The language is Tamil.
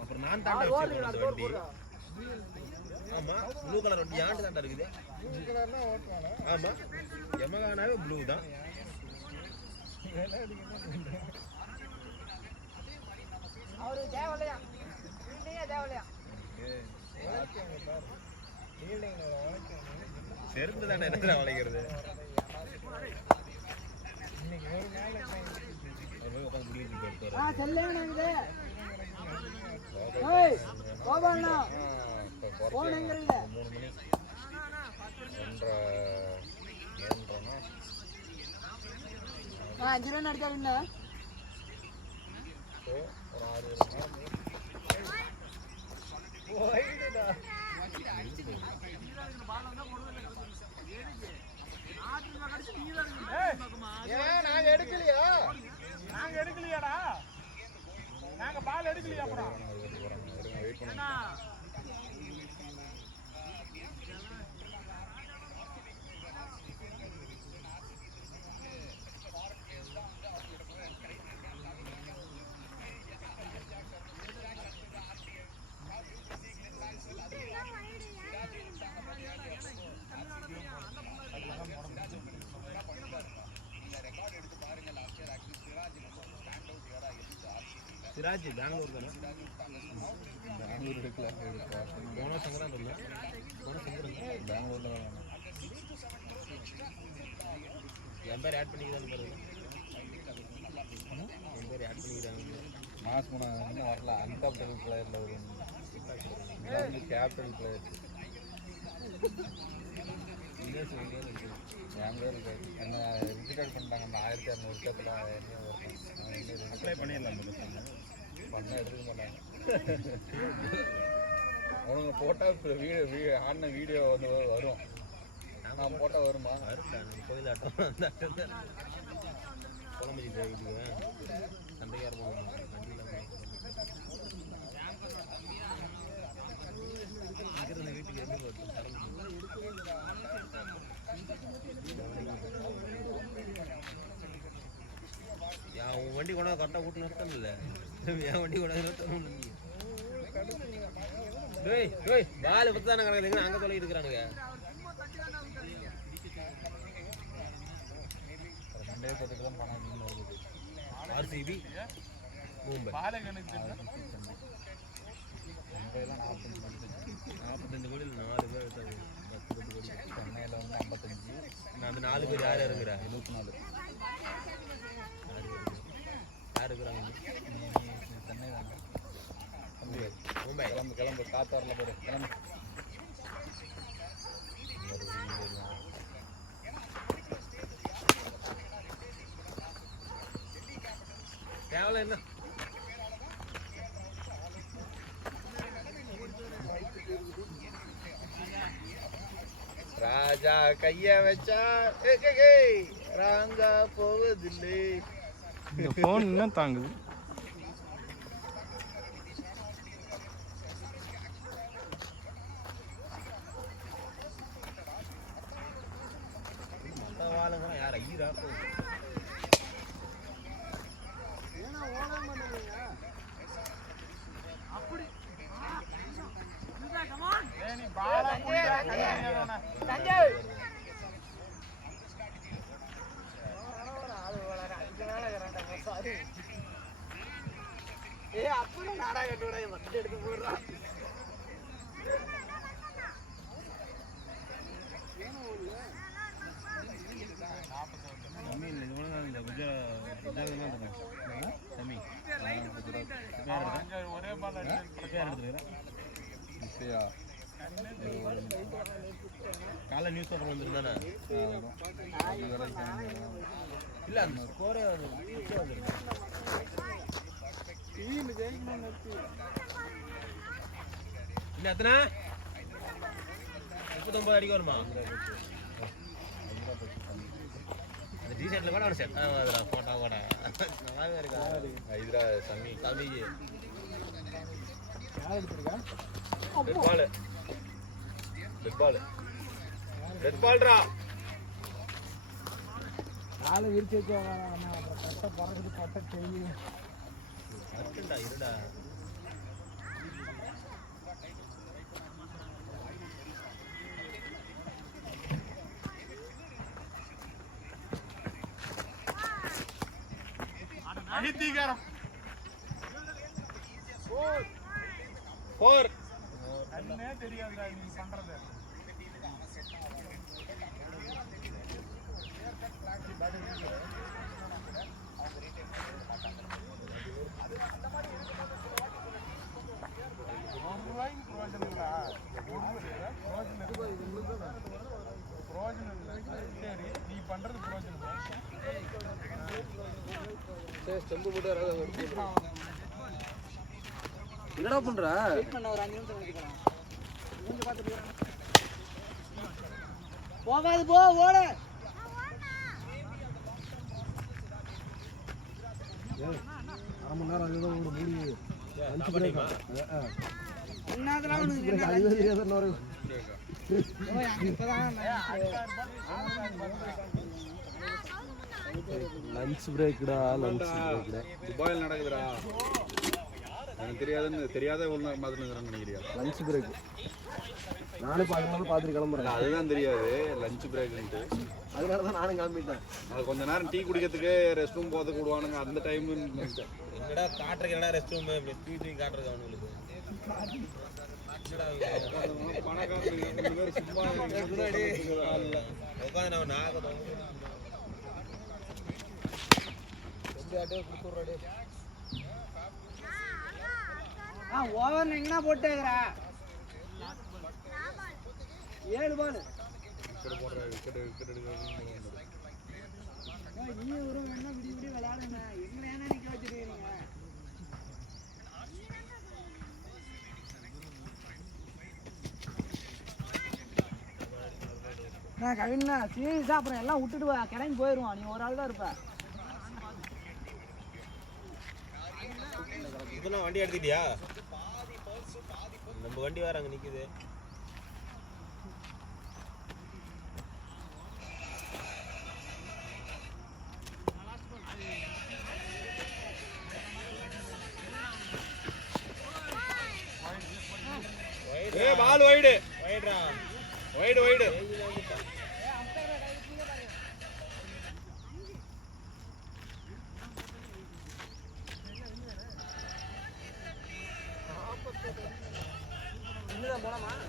அப்புறம் நான் தாண்டா வண்டி. ஆமா ப்ளூ கலர் வண்டி யாண்டு தாண்டா இருக்குது. ஆமா யமகானாவே ப்ளூ தான். அவரு தேவலையா நீங்க தேவலையா செருந்து தானே என்ன வளைக்கிறது. அஞ்சு ரூபா நடத்தாருங்க. நாங்க எடுக்கலையா? நாங்க எடுக்கலையாடா? நாங்க பால் எடுக்கலையா? அப்புறம் சிராஜ் பெங்களூர் தானே? பெங்களூர் எடுக்கல, போன சங்கரம் இல்லை, போன சங்கரம் பெங்களூர்ல என் பேர் ஆட் பண்ணிக்கிறான்னு பாருங்க. என் பேர் ஆட் பண்ணிக்கிறாங்க. மாஸ் மூணு இன்னும் வரல. அன்கேப்டல் பிளேயரில் வரும், கேப்டல் பிளேயர் என் பேர் இருக்காது. என்ன ரிஜிஸ்டர் பண்ணிட்டாங்க. அந்த 1600 வருஷத்தில் என்ன அப்ளை பண்ணிடலாம். பண்ண எடுத்துக்க மாட்டாங்க. அவங்க போட்டால் வீடியோ ஆடின வீடியோ வந்து வரும். நான் போட்டால் வருமா? கோயிலாட்டம் குழம்பு சண்டையார் போகணும். வண்டியில் வீட்டுக்கு எப்படி உன் வண்டி கொண்டா கரெக்டாக கூட்டு நிறுத்தணும். இல்லை என் வண்டி கொண்டா நிறுத்தணும். பால் பற்றி தானே கிடக்குதுங்க. அங்கே தொலைகிட்டு இருக்கிறானுங்க. ஆர்சிபி மும்பை 45 கோடியில் 4 பேர் எடுத்தாங்க. 10 கோடி. சென்னையில் வந்து 55. நான் அந்த 4 பேர் யார் இருக்கிறா? 74. யார் இருக்கிறாங்க? சென்னை தாங்க. மும்பை. கிளம்பு காத்து வரல போடு. கிளம்பு. தேவலை என்ன ராஜா கைய வச்சா ராங்கா போவதில்லை. இந்த போன் என்ன தாங்குது? மத்த வாளுங்க யார் ஐயரா? காலை நியூஸ் பேப்பர் வந்துருந்தானே? இல்ல அந்த ஸ்கோரே வந்துருக்கு. இன்னும் எத்தனை 39 அடிக்க வருமா? அந்த டிஷர்ட்ல கூட அவன் செட் ஆகாதுடா. போட்டா கூட நல்லாவே இருக்கா. ஹைதரா சமி தம்பிக்கு பெட் பால் ரெட் பால்ரா காலை விரிச்சு வச்சு அப்புறம் கட்ட பறக்குது பட்ட தெரியும் அர்ஜென்டா இருடா அகித்தீகாரம் 4 என்னன்னே தெரியாதுடா நீ பண்றது நீ பண்றது என்னடா பண்ற பண்ண ஒரு 5 நிமிஷம் நினைக்கலாம் மூஞ்சி பார்த்துட்டு போகாது போ ஓடு அரை மணி நேரம் அதுதான் ஒரு மூடி லஞ்ச் பிரேக் என்னதெல்லாம் உனக்கு அதுவே தெரியாத இன்னொரு இப்பதான் லஞ்ச் பிரேக்டா லஞ்ச் பிரேக்டா துபாயில் நடக்குதுடா எனக்கு தெரியாத ஒன்று மாதிரி நினைக்கிறியா லஞ்ச் பிரேக் நானே பார்த்துட்டு கிளம்புறேன் அதுதான் தெரியாது லஞ்ச் பிரேக்குன்ட்டு அதனால தான் நானும் கிளம்பிட்டேன் அது கொஞ்ச நேரம் டீ குடிக்கிறதுக்கு ரெஸ்ட் ரூம் போகிறதுக்கு விடுவானுங்க அந்த டைம் என்னடா காட்டுறதுக்கு என்னடா ரெஸ்ட் ரூம் இப்படி தூக்கி காட்டுறது அவனுங்களுக்கு பணக்காரங்க சும்மா உட்காந்து நம்ம நாக ஓவர் எங்கனா போட்டுக்கிறா 7 பால் நீ ஒரு வேணா விடி விடி விளையாடுங்க எங்க வேணா நிக்க வச்சிருக்கீங்க நான் கவின்னா சீரியஸா அப்புறம் எல்லாம் விட்டுட்டு கிளம்பி போயிடுவான் நீ ஒரு ஆள் தான் இருப்ப இப்பதான் வண்டி எடுத்துட்டியா நம்ம வண்டி வேற அங்க நிக்குது பால் வைடு வைடுடா வைடு வைடு இன்னும் போலாமா